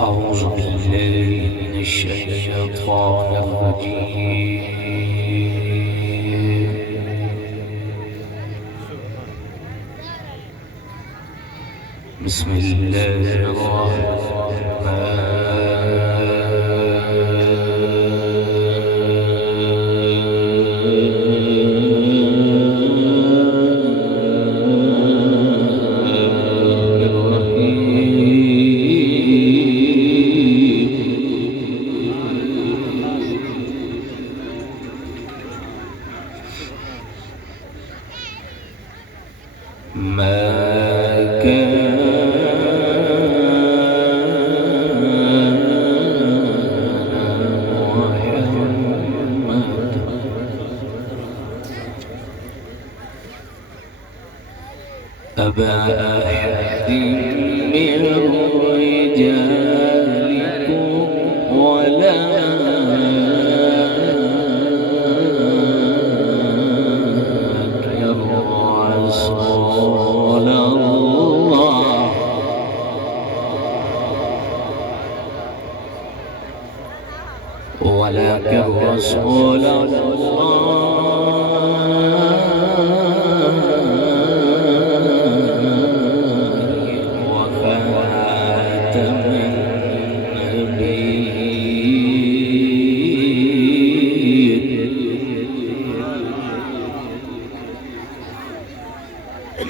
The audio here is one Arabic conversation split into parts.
أعوذ بالله من الشيطان الرجيم. بسم الله الرحمن أبا أحد من رجالكم ولا رسول الله ولكن رسول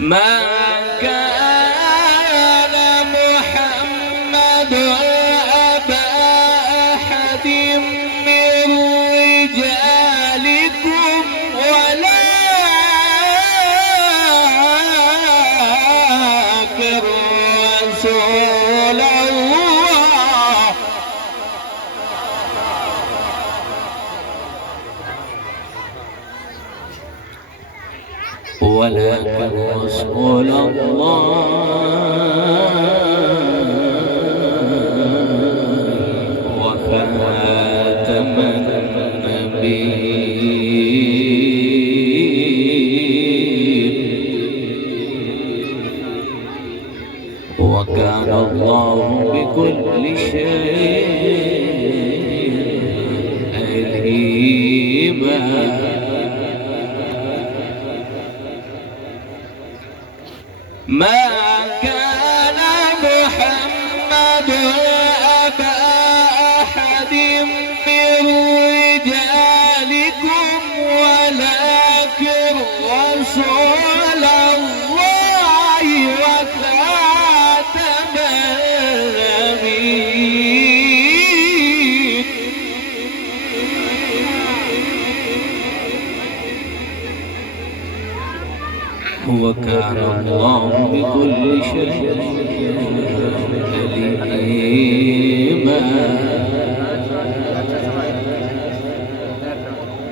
ما كان محمد أبا أحد من رجالكم ولكن رسول الله ولكن رسول الله وخاتم النبيين وكان الله بكل شيء عليما. ما كان محمد أبا أحد من رجالكم ولكن رسول الله وخاتم النبيين وكان الله بكل شيء عليما.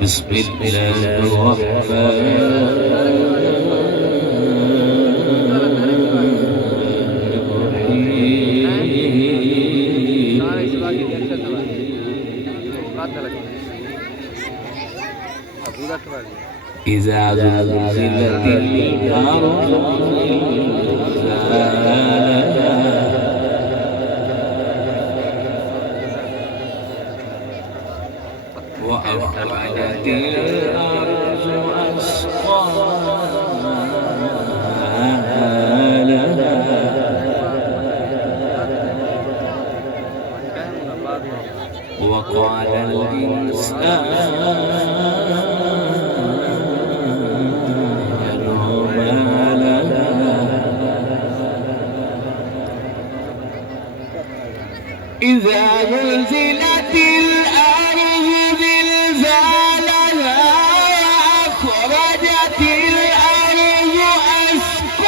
بسم الله الرحمن الرحيم. إذا زلزلت الأرض زلزالها وأخرجت الأرض أثقالها وقال الإنسان إذا زلزلت الأرض زلزالها وأخرجت الأرض أثقالها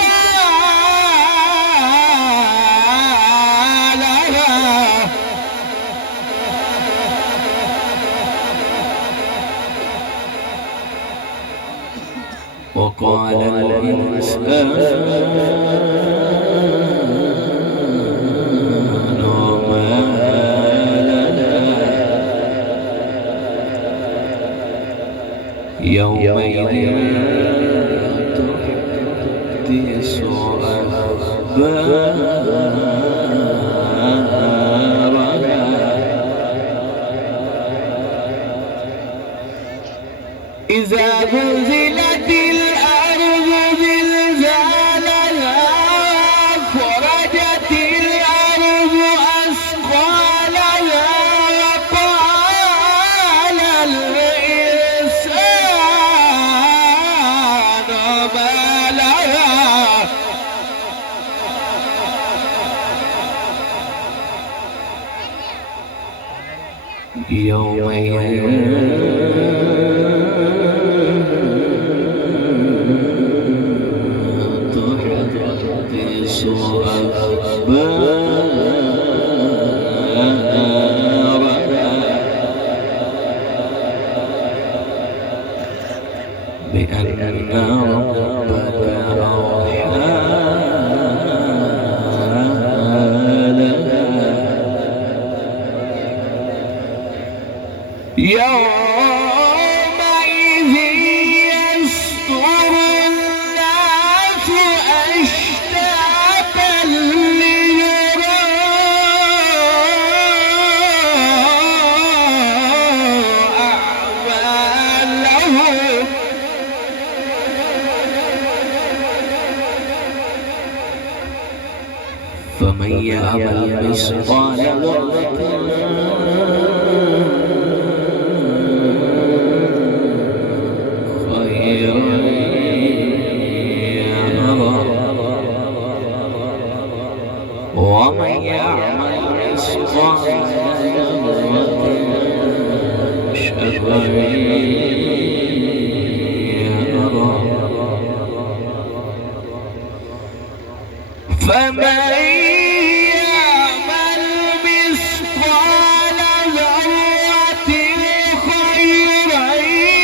وقال الإنسان يومئذ تحدث أخبارها يوم تحدث أخبارها بأن ربك أوحى لها يومئذ يصدر الناس أشتاتا ليروا أعمالهم فمن يعمل مثقال ذرة خيرا يره ومن يعمل مثقال ذرة شرا يره فمن يعمل مثقال ذرة خيرا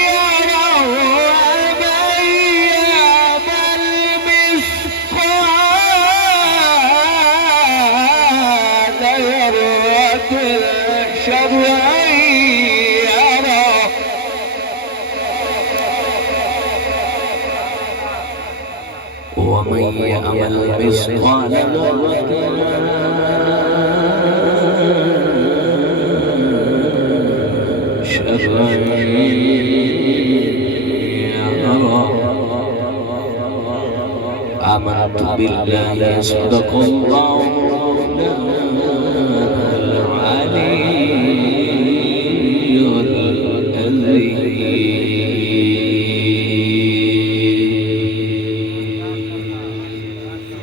يره ومن يعمل مثقال ذرة شرا يره ومن يعمل مثقال ذرة شرا يره آمنت بالله صدق الله مولانا